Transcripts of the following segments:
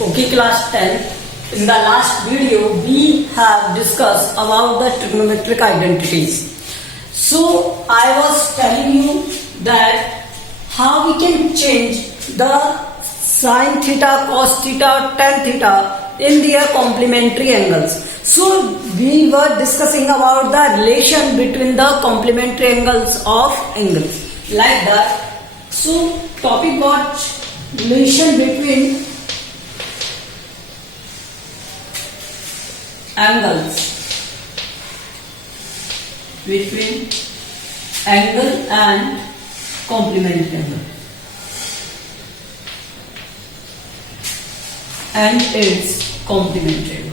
Okay, class 10. In the last video, we have discussed about the trigonometric identities. So, I was telling you that how we can change the sin theta, cos theta, tan theta in their complementary angles. So, we were discussing about the relation between the complementary angles of angles. Like that. So, topic got relation between angles, between angle and complementary angle, and its complementary angle.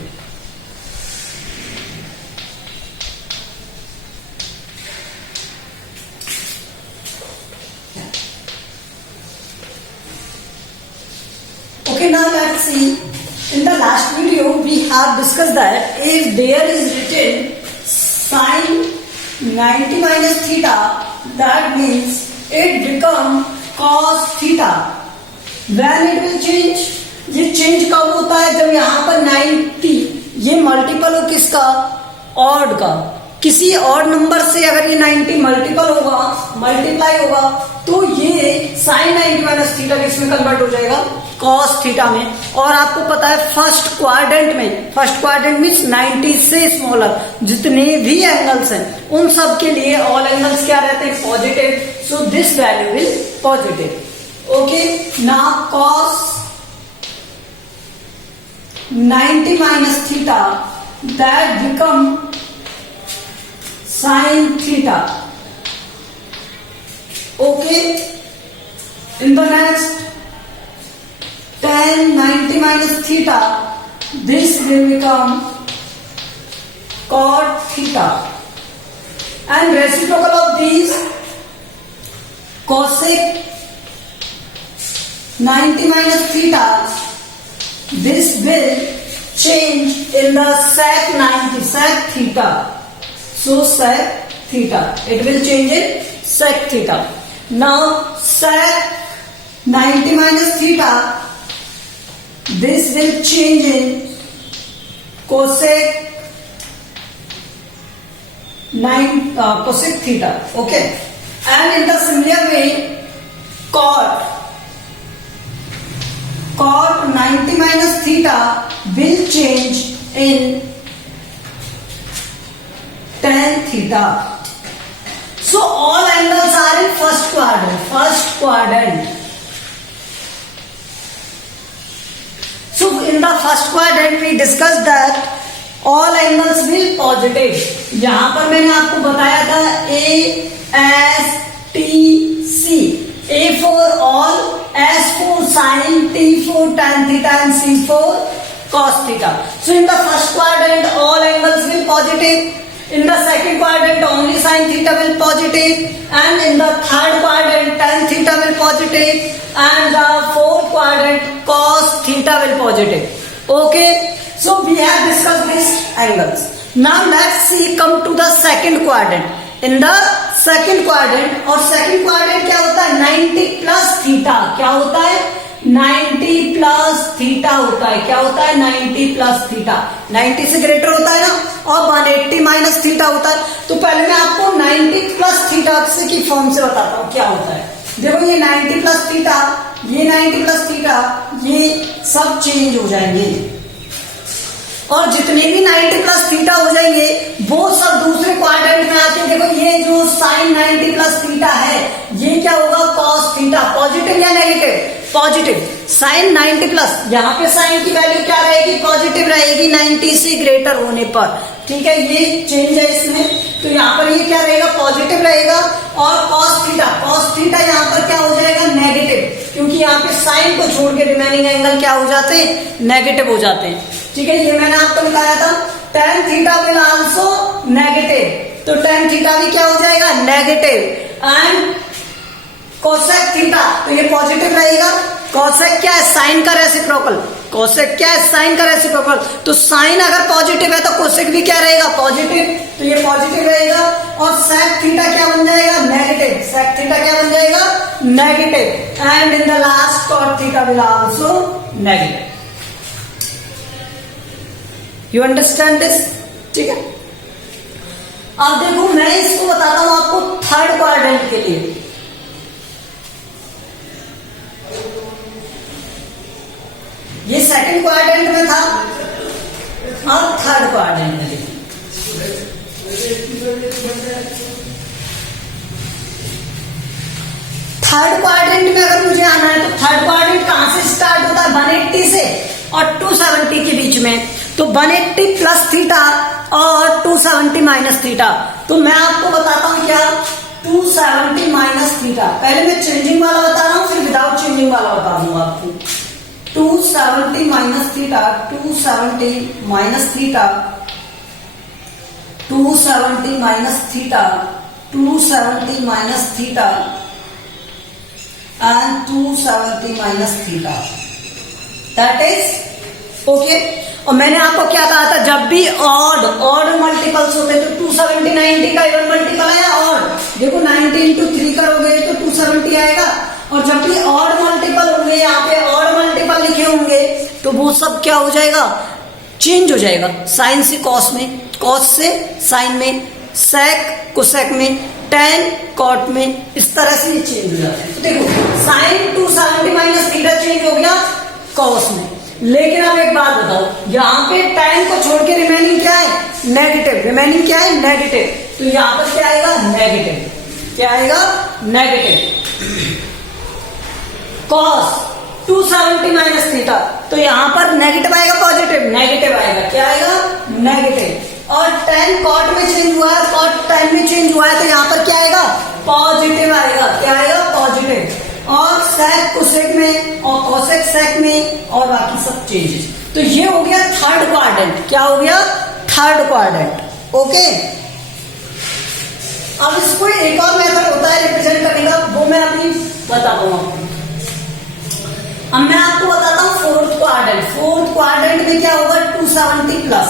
Okay, now let's see. In the last video, we have discussed that if there is written sin 90 minus theta, that means it become cos theta. When it will change? ये change कब होता है? जब यहाँ पर 90 ये multiple हो किसका? ऑड का. किसी और नंबर से अगर ये 90 मल्टीपल होगा, मल्टीप्लाई होगा, तो ये sin 90 माइनस थीटा किसमें कन्वर्ट हो जाएगा? कॉस थीटा में. और आपको पता है फर्स्ट क्वाड्रेंट मीन्स 90 से स्मॉलर जितने भी एंगल्स हैं उन सब के लिए ऑल एंगल्स क्या रहते हैं? Positive. So this value will positive. Okay, now cos 90 minus theta that become sin theta. Okay, in the next tan 90 minus theta, this will become cot theta, and reciprocal of these cosec 90 minus theta, this will change in the sec 90, sec theta. So sec theta, it will change in sec theta. Now sec 90 minus theta, this will change in cosec cosec theta. Okay, and in the similar way, cot 90 minus theta will change in tan theta. So all angles are in first quadrant. So in the first quadrant we discussed that all angles will positive. यहां पर मैंने आपको बताया था A S T C. A for all, S for sin, T for tan theta, and C for cos theta. So in the first quadrant all angles will positive. In the second quadrant only sin theta will positive, and in the third quadrant tan theta will positive, and the fourth quadrant cos theta will positive. Okay, so we have discussed these angles. Now let's see, come to the second quadrant. In the second quadrant, और second quadrant क्या होता है? 90 plus theta. क्या होता है? 90 plus theta होता है. क्या होता है? 90 plus theta. 90 से ग्रेटर होता है ना, और 180 माइनस थीटा होता है. तो पहले मैं आपको 90 प्लस थीटा की फॉर्म से बताता हूँ क्या होता है. देखो ये 90 प्लस थीटा, ये 90 प्लस थीटा, ये सब चेंज हो जाएंगे, और जितने भी 90 प्लस थीटा हो जाएंगे वो सब दूसरे क्वाड्रेंट में आते हैं. देखो ये जो साइन 90 प्लस थीटा है ये क्या होगा? Cos theta. पॉजिटिव या नेगेटिव? पॉजिटिव. साइन 90 प्लस, यहाँ पे साइन की वैल्यू क्या रहेगी? पॉजिटिव रहेगी 90 से ग्रेटर होने पर. ठीक है, ये चेंज है इसमें, तो यहाँ पर ये क्या रहेगा? पॉजिटिव रहेगा. और कॉस थीटा यहाँ पर क्या हो जाएगा? नेगेटिव, क्योंकि यहाँ पे साइन को छोड़ के रिमेनिंग एंगल क्या हो जाते हैं? नेगेटिव हो जाते हैं. ठीक है, ये मैंने आपको बताया था. tan theta will also negative, तो tan थीटा भी क्या हो जाएगा? नेगेटिव. एंड कोसेक थीटा, तो ये पॉजिटिव रहेगा. कोसेक क्या है? साइन का रेसिप्रोकल. कोसेक क्या है? साइन का रेसिप्रोकल. तो साइन अगर पॉजिटिव है तो कोसेक भी क्या रहेगा? पॉजिटिव. तो ये पॉजिटिव रहेगा. और सेक थीटा क्या बन जाएगा? नेगेटिव. सेक थीटा क्या बन जाएगा? Negative. And in the last cot theta will also negative. You understand this? ठीक है, अब देखो मैं इसको बताता हूं आपको थर्ड क्वाड्रेंट के लिए। ये सेकंड क्वाड्रेंट में था, अब थर्ड क्वाड्रेंट में देखिए। थर्ड क्वाड्रेंट में अगर मुझे आना है तो थर्ड क्वाड्रेंट कहां से स्टार्ट होता है? 180 से और 270 के बीच में। तो 180 प्लस थीटा और 270 माइनस थीटा। तो मैं आपको बताता हूं क्या, 270 माइनस थीटा। पहले मैं चेंजिंग वाला बता रहा हूं, फिर विदाउट चेंजिंग वाला बता दूंगा आपको। 270 minus theta, 270 minus theta, 270 minus theta, 270 minus theta and 270 minus theta, that is okay. और मैंने आपको क्या कहा था, जब भी ऑड मल्टीपल्स होते तो 270 90 का इवन मल्टीपल आया ऑड। देखो 90 इंटू 3 करोगे तो 270 आएगा। और जब भी ऑड मल्टीपल होंगे, यहाँ पे ऑड मल्टीपल लिखे होंगे, तो वो सब क्या हो जाएगा, चेंज हो जाएगा। साइन से कॉस में, कॉस से साइन में, सेक कोसेक में, टेन कॉट में, इस तरह से ये चेंज हो जाता है। तो देखो साइन 270 माइनस थीटा चेंज हो गया कॉस में। लेकिन अब एक बात बताओ, यहाँ पे टेन को छोड़ के रिमेनिंग क्या है, नेगेटिव। रिमेनिंग क्या है, नेगेटिव। तो यहाँ पर क्या आएगा, नेगेटिव। क्या आएगा, नेगेटिव। कॉस 270 माइनस थीटा, तो यहां पर नेगेटिव आएगा, पॉजिटिव, नेगेटिव आएगा। क्या आएगा, नेगेटिव। और टेन कॉट में चेंज हुआ है, कॉट टेन में चेंज हुआ है, तो यहां पर क्या आएगा, पॉजिटिव आएगा। क्या आएगा, पॉजिटिव। और सेक कोसेक में और कोसेक सेक में और बाकी सब चेंजेस। तो ये हो गया थर्ड क्वाड्रेंट। क्या हो गया, थर्ड क्वाड्रेंट। ओके, अब इसको एक और मेथड होता है रिप्रेजेंट करने का, वो मैं अभी बता दूंगा आपको। अब मैं आपको बताता हूं फोर्थ क्वाड्रेंट। फोर्थ क्वाड्रेंट में क्या होगा, 270 प्लस।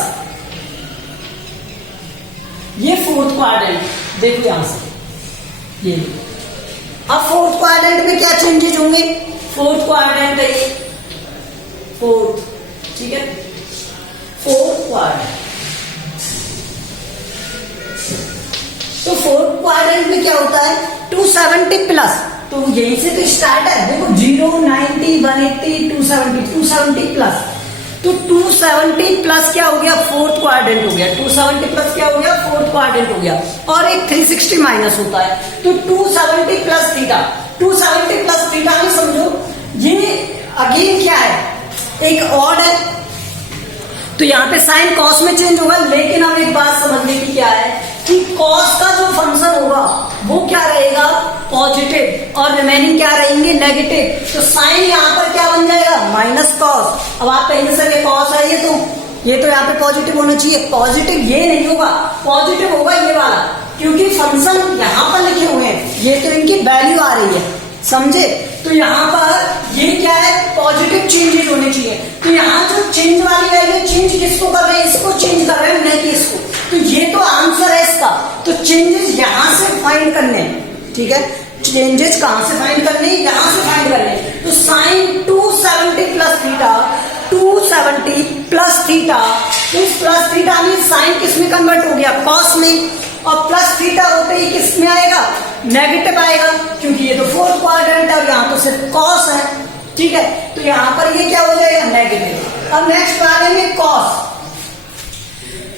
ये फोर्थ क्वाड्रेंट देखो यहां से, ये अब फोर्थ क्वाड्रेंट में क्या चेंजेस होंगे, फोर्थ क्वाड्रेंट है ये, फोर्थ, ठीक है, फोर्थ क्वाड्रेंट। तो फोर्थ क्वाड्रेंट में क्या होता है, 270 प्लस। तो यहीं से तो स्टार्ट है, देखो 0 90 180 270 270 प्लस। तो 270 प्लस क्या हो गया, फोर्थ क्वाड्रेंट हो गया। 270 प्लस क्या हो गया, फोर्थ क्वाड्रेंट हो गया। और एक 360 माइनस होता है, तो 270 प्लस थीटा। 270 प्लस थीटा नहीं समझो, ये अगेन क्या है, एक ऑड है, तो यहाँ पे साइन कॉस में चेंज होगा। लेकिन अब एक बात समझने की क्या है कि कॉस का जो फंक्शन होगा वो क्या रहेगा, पॉजिटिव, और रिमेनिंग क्या रहेंगे, नेगेटिव। तो साइन यहाँ पर क्या बन जाएगा, माइनस कॉस। अब आप कहेंगे सर ये कॉस है, ये तो यहाँ पे पॉजिटिव होना चाहिए। पॉजिटिव ये नहीं होगा, पॉजिटिव होगा ये वाला, क्योंकि फंक्शन यहाँ पर लिखे हुए हैं, ये तो इनकी वैल्यू आ रही है, समझे। तो यहाँ पर ये क्या है, पॉजिटिव चेंजेस होने चाहिए। तो यहाँ जो चेंज वाली वैल्यू, चेंज किसको कर रहे हैं, इसको चेंज कर रहे हैं, नहीं कि इसको। तो ये तो आंसर है इसका। तो चेंजेस यहां से फाइंड करने, ठीक है, चेंजेस कहां से फाइंड करने, यहां से फाइंड करने। तो sine 270 plus theta, 270 plus theta, इस प्लस थीटा में साइन किस में कन्वर्ट हो गया, कॉस में। और प्लस थीटा होते ही किस में आएगा, नेगेटिव आएगा, क्योंकि ये तो फोर्थ क्वाड्रेंट है और यहाँ तो सिर्फ कॉस है, ठीक है। तो यहाँ पर ये क्या हो जाएगा, नेगेटिव। अब नेक्स्ट वाले में कॉस,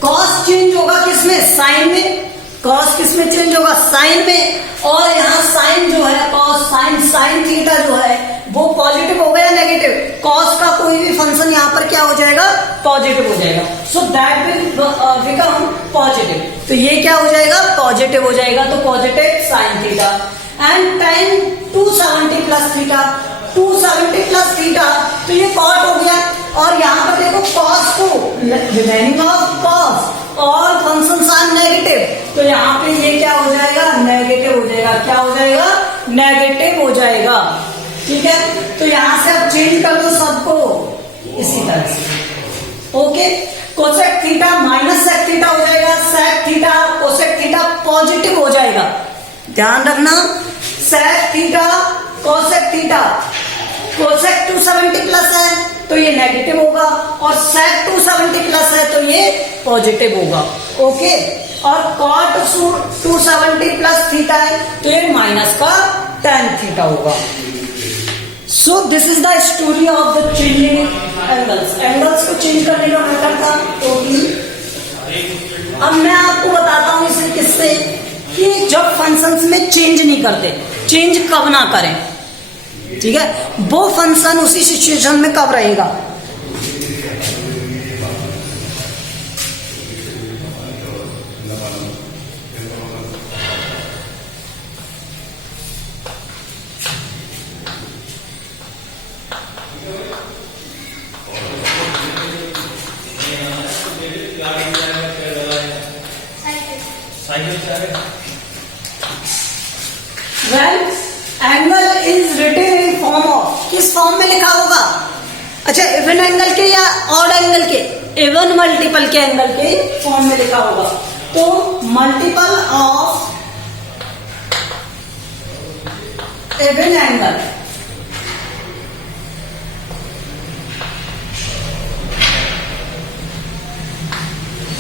कॉस चेंज होगा किसमें, साइन में। कॉस किसमें चेंज होगा, साइन में। और यहाँ साइन जो है, कॉस साइन, साइन थीटा जो है वो पॉजिटिव हो गया, नेगेटिव। कॉस का कोई भी फंक्शन यहाँ पर क्या हो जाएगा, पॉजिटिव हो जाएगा। So that will become positive. तो ये क्या हो जाएगा, पॉजिटिव हो जाएगा। तो positive sine theta and ten 270 plus theta, 270 plus theta, तो ये कॉट हो गया। और यहाँ पर देखो कॉस को, remaining of cos, all functions are negative, तो यहाँ पे ये क्या हो जाएगा, नेगेटिव हो जाएगा। क्या हो जाएगा, नेगेटिव हो जाएगा, ठीक है। तो यहाँ से आप चेंज कर दो सबको इसी तरह से, okay. Cosec theta minus sec theta हो जाएगा, sec theta cosec theta positive हो जाएगा, ध्यान रखना। Sec theta cosec theta, cosec 270 plus है, तो ये नेगेटिव होगा, और sec 270 प्लस है तो ये पॉजिटिव होगा। ओके, और cot 270 प्लस थीटा है तो ये माइनस का tan थीटा होगा। So this is the story of the changing angles. Angles को चेंज करने का मेथड था टोटली। अब मैं आपको बताता हूं इसे किससे, कि जब फंक्शंस में चेंज नहीं करते, चेंज कब ना करें, ठीक है, वो फंक्शन उसी सिचुएशन में कब रहेगा। Well, angle is written in form of, किस फॉर्म में लिखा होगा? अच्छा, इवन एंगल के या ऑड एंगल के? इवन मल्टीपल के एंगल के फॉर्म में लिखा होगा। तो मल्टीपल ऑफ इवन एंगल,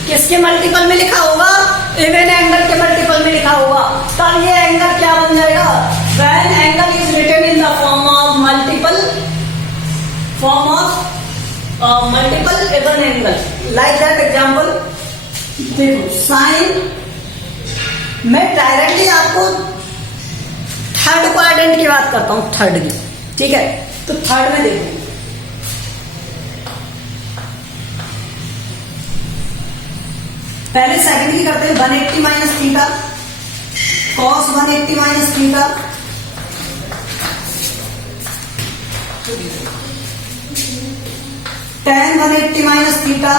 किसके मल्टीपल में लिखा होगा? इवन एंगल के मल्टीपल में लिखा होगा। तब ये एंगल क्या बन जाएगा? When angle is written in the form of multiple even angle, like that example देखो, साइन, मैं डायरेक्टली आपको थर्ड क्वाड्रेंट की बात करता हूं, थर्ड की, ठीक है। तो थर्ड में देखो, पहले सेकंड की करते हैं। 180 minus theta cos 180 minus theta, tan 180 minus theta,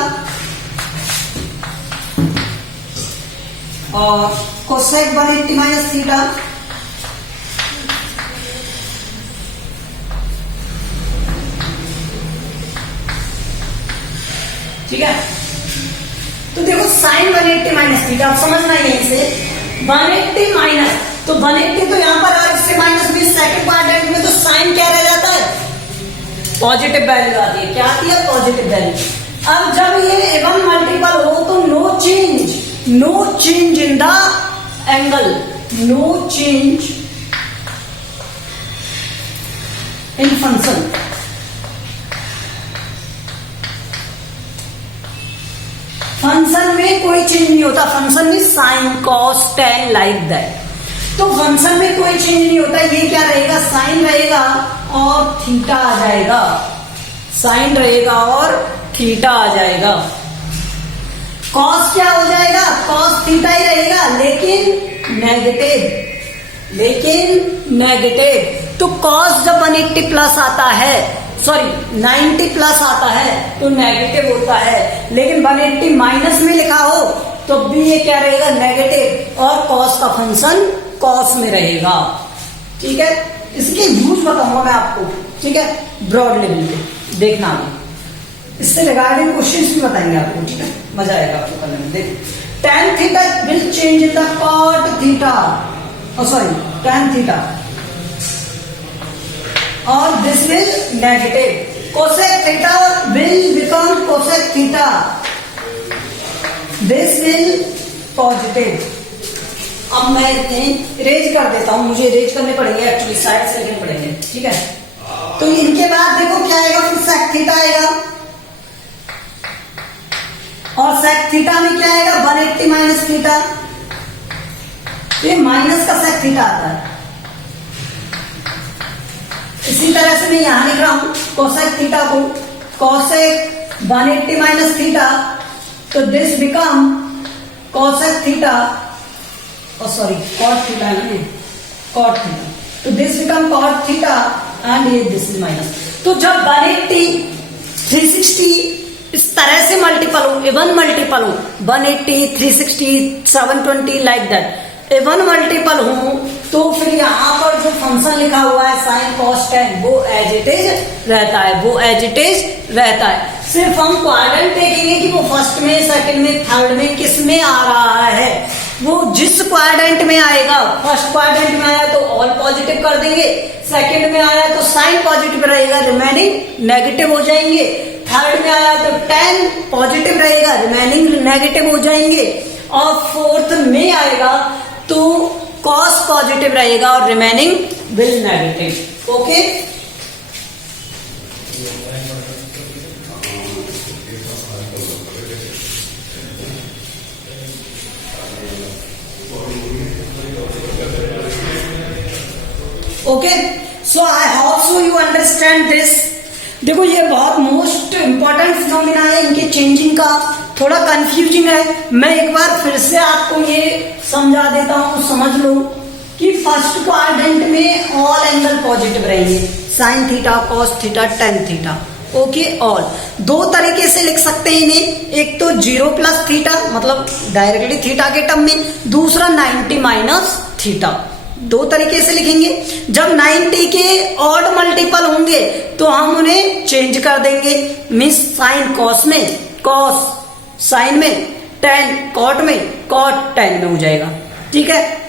और कोसेक 180 माइनस थीटा। ठीक है, तो देखो साइन 180 माइनस थीटा, आप समझना ही है इसे। 180 माइनस, तो 180 तो यहां पर और इससे माइनस भी सेकंड क्वाड्रेंट में, तो साइन क्या रह जाता है? पॉजिटिव वैल्यू आती है। क्या आती है? Positive value. अब जब ये इवन मल्टीपल हो तो no change in the angle, no change in function. Function में कोई चेंज नहीं होता। फंक्शन में sine cos tan like that, तो फंक्शन में कोई चेंज नहीं होता। ये क्या रहेगा? साइन रहेगा और थीटा आ जाएगा, साइन रहेगा और थीटा आ जाएगा। कॉस क्या हो जाएगा? कॉस थीटा ही रहेगा, लेकिन नेगेटिव। तो कॉस जब 180 प्लस आता है, सॉरी 90 प्लस आता है तो नेगेटिव होता है, लेकिन 180 माइनस में लिखा हो तो भी ये क्या रहेगा? नेगेटिव, और कॉस का फंक्शन कॉस में रहेगा। ठीक है, इसके यूज बताऊंगा मैं आपको, ठीक है, ब्रॉड लेवल पे देखना भी, इससे रिगार्डिंग क्वेश्चंस भी बताएंगे आपको। ठीक है, मजा आएगा आपको करने में। देखो, tan theta will change in the cot theta, sorry tan theta, और this will negative. Cosec theta will become cosec theta, this will positive. अब मैं इरेज कर देता हूं, मुझे इरेज करने पड़ेंगे एक्चुअली, साइड से लेने पड़ेंगे। ठीक है, तो इनके बाद देखो क्या आएगा, फिर सेक थीटा आएगा, और सेक थीटा में क्या आएगा? 180 माइनस थीटा, ये माइनस का सेक थीटा आता है। इसी तरह से मैं यहां लिख रहा हूं कोसेक थीटा को, कोसेक 180 माइनस थीटा, तो this become cosec theta, sorry cot theta है ना, कॉट थीटा, तो this become cot theta and ये दिस इज माइनस। तो जब 180 360 इस तरह से मल्टीपल हो, इवन मल्टीपल हो, 180 360 720 लाइक दैट, इवन मल्टीपल हो, तो फिर यहां पर जो फंक्शन लिखा हुआ है साइन कॉस टेन, वो एज इट इज रहता है, वो एज इट इज रहता है। सिर्फ हम क्वाड्रेंट देखेंगे कि वो फर्स्ट में, सेकंड में, थर्ड में किस में आ रहा है। वो जिस क्वाड्रेंट में आएगा, फर्स्ट क्वाड्रेंट में आया तो ऑल पॉजिटिव कर देंगे, सेकंड में आया तो साइन पॉजिटिव रहेगा, रिमेनिंग नेगेटिव हो जाएंगे, थर्ड में आया तो 10 पॉजिटिव रहेगा, रिमेनिंग नेगेटिव हो जाएंगे, और फोर्थ में आएगा तो कॉस पॉजिटिव रहेगा और remaining will negative. Okay, okay, so I hope so you understand this. देखो ये बहुत मोस्ट इंपॉर्टेंट फिनोमिना है, इनके चेंजिंग का थोड़ा कंफ्यूजिंग है। मैं एक बार फिर से आपको ये समझा देता हूं, समझ लो कि फर्स्ट क्वाड्रेंट में ऑल एंगल पॉजिटिव रहेंगे, sine theta, cos theta, tan theta. Okay, all दो तरीके से लिख सकते हैं इन्हें, एक तो 0 प्लस थीटा मतलब डायरेक्टली थीटा के टर्म में, दूसरा 90 माइनस थीटा। दो तरीके से लिखेंगे। जब 90 के ऑड मल्टीपल होंगे तो हम उन्हें चेंज कर देंगे, मीन्स साइन कॉस में, कॉस साइन में, टेन कॉट में, कॉट टेन में हो जाएगा। ठीक है,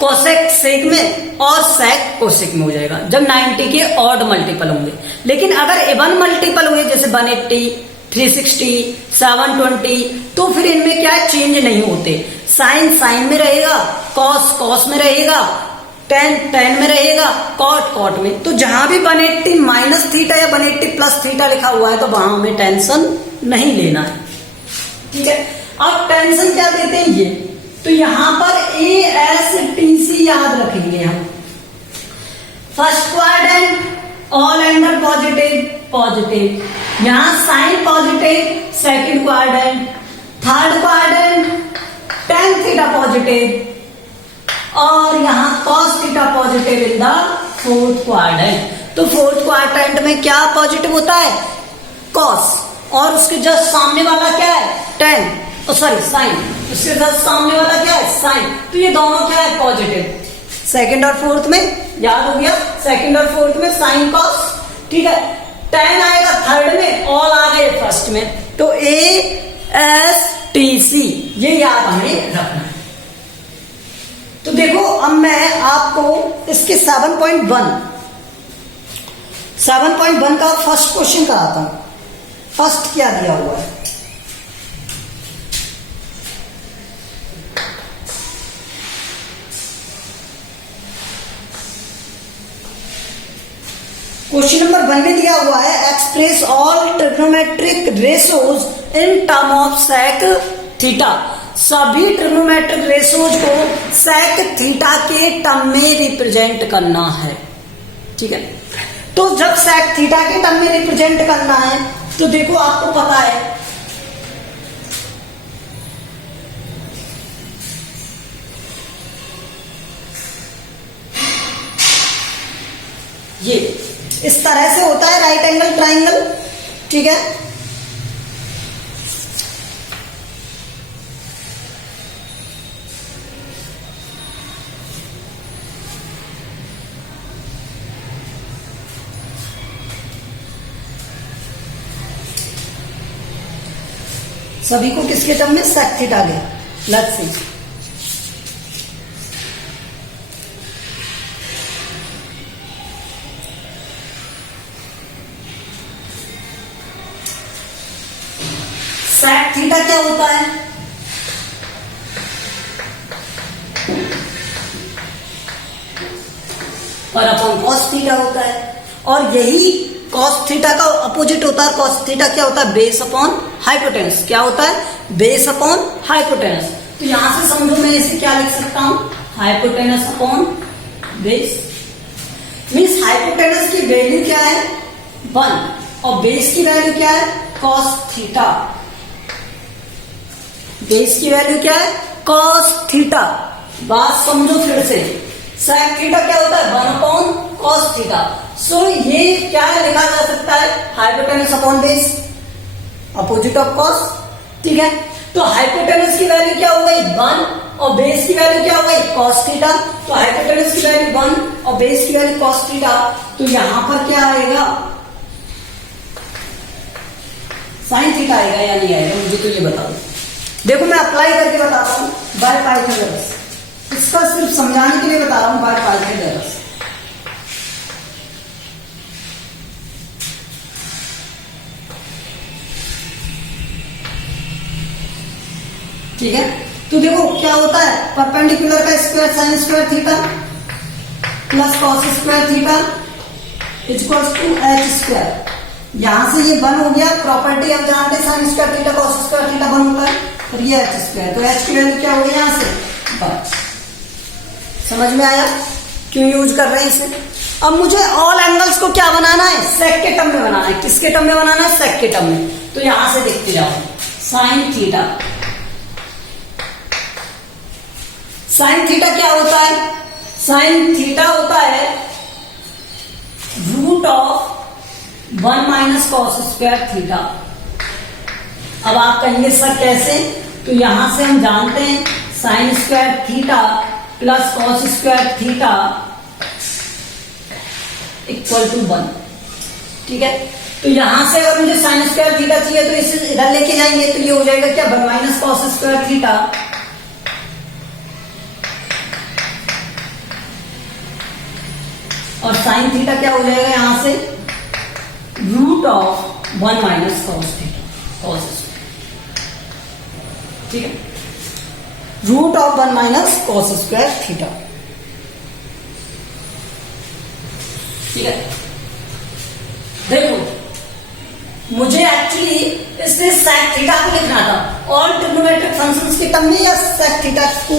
कोसेक सेक में और सेक कोसेक में हो जाएगा जब 90 के ऑड मल्टीपल होंगे। लेकिन अगर इवन मल्टीपल हुए जैसे 180, 360, 720 तो फिर इनमें क्या चेंज नहीं होते। साइन साइन में रहेगा, कॉस कॉस में रहेगा, टेन टेन में रहेगा, कॉट कॉट में। तो जहां भी 180 माइनस थीटा या 180 प्लस थीटा लिखा हुआ है तो वहां हमें टेंशन नहीं लेना है। ठीक है, अब टेंशन क्या देते हैं ये, तो यहां पर ए एस टी सी याद रखेंगे हम। First quadrant all angle positive positive, यहां sine positive second quadrant, third quadrant tan theta positive और यहां cos theta positive in the fourth quadrant. तो फोर्थ क्वाड्रेंट में क्या पॉजिटिव होता है, कॉस, और उसके जस्ट सामने वाला क्या है, टेन, सॉरी साइन, उसके जस्ट सामने वाला क्या है, साइन। तो ये दोनों क्या है, पॉजिटिव। सेकंड और फोर्थ में याद हो गया, सेकंड और फोर्थ में साइन कॉस। ठीक है, टेन आएगा थर्ड में, ऑल आ गए फर्स्ट में। तो ए एस टी सी ये याद हमें रखना है। तो देखो अब मैं आपको इसके 7.1 का फर्स्ट क्वेश्चन कराता हूं। फर्स्ट क्या दिया हुआ है, क्वेश्चन नंबर 1 में दिया हुआ है express all trigonometric ratios in term of sec theta. सभी ट्रिग्नोमेट्रिक रेशोज को सेक थीटा के टर्म में रिप्रेजेंट करना है। ठीक है, तो जब सेक थीटा के टर्म में रिप्रेजेंट करना है तो देखो आपको पता है ये इस तरह से होता है राइट एंगल ट्राइंगल। ठीक है, सभी को किसके टर्म में, सेक थीटा के। लेट्स सी, सेक थीटा क्या होता है, पर अपॉन कॉस थीटा होता है, और यही कॉस थीटा का अपोजिट होता है। कॉस थीटा क्या होता है, बेस अपॉन हाइपोटेनस। क्या होता है, बेस अपॉन हाइपोटेनस। तो यहां से समझो मैं इसे क्या लिख सकता हूं, hypotenuse upon base. Means hypotenuse की वैल्यू क्या है, 1, और बेस की वैल्यू क्या है, कॉस थीटा। बेस की वैल्यू क्या है, कॉस थीटा। बात समझो फिर से, सेक थीटा क्या होता है, 1 अपॉन कॉस थीटा। सो ये क्या लिखा जा सकता है, hypotenuse upon base, opposite of cos. ठीक है, तो हाइपोटेनस की वैल्यू क्या हो गई, 1, और बेस की वैल्यू क्या हो गई, कॉस थीटा। तो हाइपोटेनस की वैल्यू 1 और बेस की वैल्यू कॉस थीटा। तो यहां पर क्या आएगा, साइन थीटा आएगा या नहीं आएगा, मुझे तो ये बताओ। देखो मैं अप्लाई करके बताता हूं, बाय पाइथागोरस। इसका सिर्फ समझाने के लिए बता रहा हूं, बाय पाइथागोरस। ठीक है, तो देखो क्या होता है, परपेंडिकुलर का square sine square theta plus cos square theta equals to H square. यहां से ये 1 हो गया, प्रॉपर्टी हम जानते हैं sine square theta cos square theta 1 होता है, और ये एच स्क्वायर, तो एच की वैल्यू क्या हो गई यहां से 1। समझ में आया क्यों यूज कर रहे हैं इसे। अब मुझे ऑल एंगल्स को क्या बनाना है, सेक के टर्म में बनाना है। किसके टर्म में बनाना है, सेक के टर्म में। तो यहां से देखते जाओ, साइन थीटा, साइन थीटा क्या होता है, साइन थीटा होता है root of 1 minus cos square theta. अब आप कहेंगे सर कैसे, तो यहां से हम जानते हैं sine square theta plus cos square theta equal to 1। ठीक है, तो यहां से अगर मुझे साइन स्क्वायर थीटा चाहिए तो इसे इधर लेके जाएंगे, तो ये हो जाएगा क्या 1 माइनस कॉस स्क्वायर थीटा और साइन थीटा क्या हो जाएगा यहां से root of 1 minus cos theta, cos square. ठीक है, root of 1 minus cos square theta. ठीक है, देखो मुझे एक्चुअली इसमें सेक थीटा को लिखना था, ऑल ट्रिग्नोमेट्रिक फंक्शंस के टर्म में, या सेक थीटा को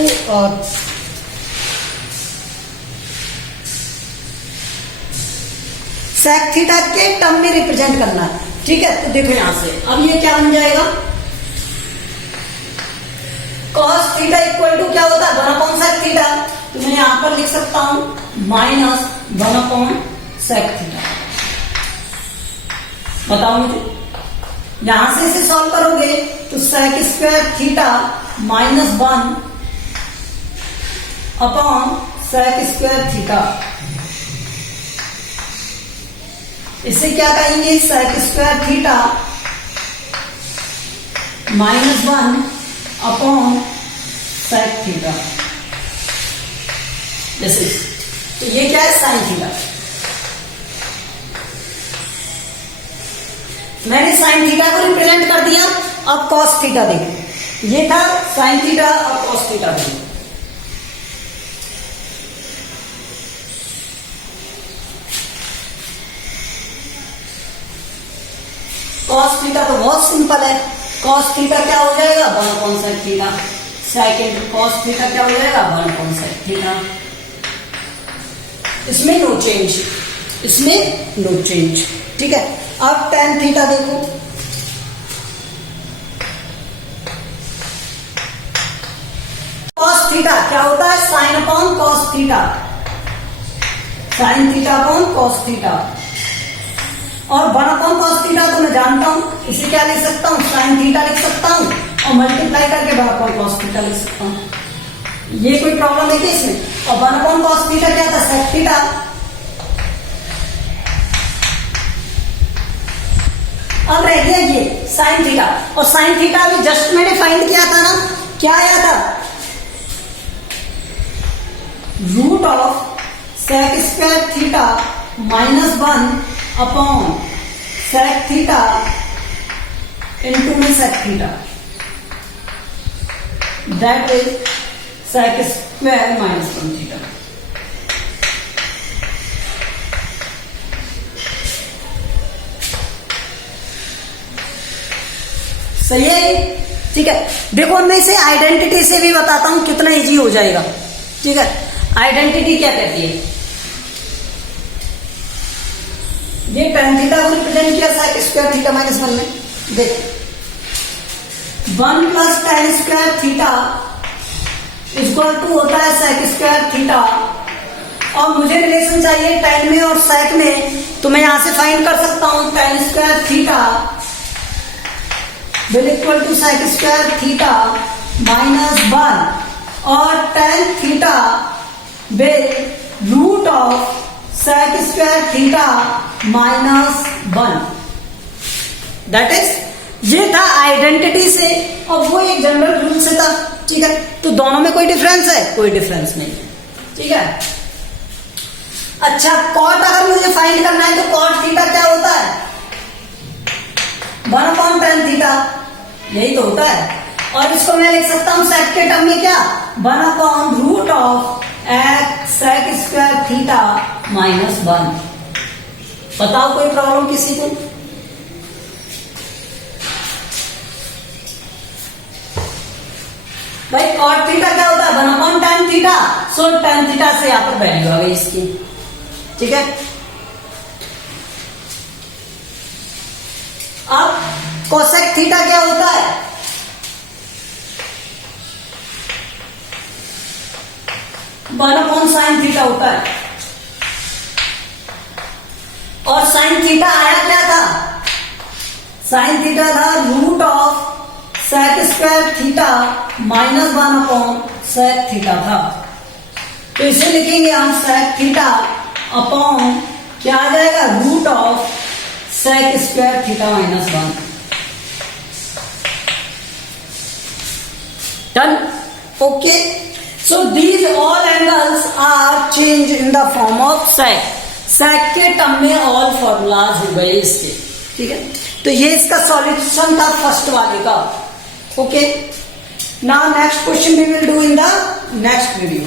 सेक थीटा के टर्म में रिप्रेजेंट करना है। ठीक है, तो देखो यहां से अब ये क्या बन जाएगा, कॉस थीटा इक्वल टू क्या होता है 1 अपॉन सेक थीटा, तो मैं यहां पर लिख सकता हूं माइनस 1 अपॉन सेक थीटा। बताओ मुझे, यहां से इसे सॉल्व करोगे तो sec square theta minus 1 upon sec square theta, इसे क्या कहेंगे sec square theta minus 1 upon sec theta. जैसे तो ये क्या है साइन थीटा, मैंने साइन थीटा को रिप्रेजेंट कर दिया। अब कॉस थीटा देखो, ये था साइन थीटा और कॉस थीटा देखो। कॉस थीटा तो बहुत सिंपल है, कॉस थीटा क्या हो जाएगा 1 upon sec theta, second cos theta क्या हो जाएगा 1 अपॉन सेक थीटा। इसमें नो चेंज, इसमें नो चेंज। ठीक है, अब टेन थीटा देखो, कॉस थीटा क्या होता है sine upon cos theta, sine theta upon cos theta, और 1 अपॉन कॉस थीटा तो मैं जानता हूं, इसे क्या लिख सकता हूं साइन थीटा लिख सकता हूं, और मल्टीप्लाई करके 1 अपॉन कॉस थीटा लिख सकता हूं। ये कोई प्रॉब्लम है क्या इसमें। और 1 अपॉन कॉस थीटा क्या था सेक थीटा, अब रह गया ये साइन थीटा, और साइन थीटा अभी जस्ट मैंने फाइंड किया था ना, क्या आया था root of sec square theta minus 1 upon sec theta into में sec theta, that is sec square minus 1 theta. सही है, ठीक है। देखो मैं इसे आइडेंटिटी से भी बताता हूं कितना इजी हो जाएगा। ठीक है, आइडेंटिटी क्या कहती है, ये tan थीटा को रिप्रेजेंट किया सेक स्क्वायर थीटा माइनस 1 में, देख 1 plus tan square theta equal to होता है सेक स्क्वायर थीटा, और मुझे रिलेशन चाहिए tan में और सेक में, तो मैं यहां से फाइंड कर सकता हूं tan square theta will equal to sec square theta minus 1, और tan theta will root of sec square theta minus 1। That is, ये था आइडेंटिटी से, और वो एक जनरल रूल से था। ठीक है, तो दोनों में कोई डिफरेंस है? कोई डिफरेंस नहीं है, ठीक है। अच्छा, कॉट अगर मुझे फाइंड करना है तो कॉट थीटा क्या होता है? 1/tan थीटा, यही तो होता है। और इसको मैं लिख सकता हूं सेक के टर्म में क्या? 1/√ऑफ सेक स्क्वायर थीटा -1। बताओ कोई प्रॉब्लम किसी को? भाई कॉट थीटा क्या होता है? 1/tan theta. सो tan थीटा से यहां पर वैल्यू आ गई इसकी, ठीक है। अब कोसेक थीटा क्या होता है? sin थीटा होता है। और sin थीटा आया क्या था? sin थीटा था √ऑफ sec square theta -1/sec theta था। तो इसे लिखेंगे हम sec थीटा अपॉन क्या आ जाएगा? √ऑफ sec square theta -1। Done, okay. So these all angles are changed in the form of sec। sec के टर्म में ऑल फॉर्मूलाज हो गए इसके, ठीक है। तो ये इसका सॉल्यूशन था फर्स्ट वाले का, okay. Now next question we will do in the next video.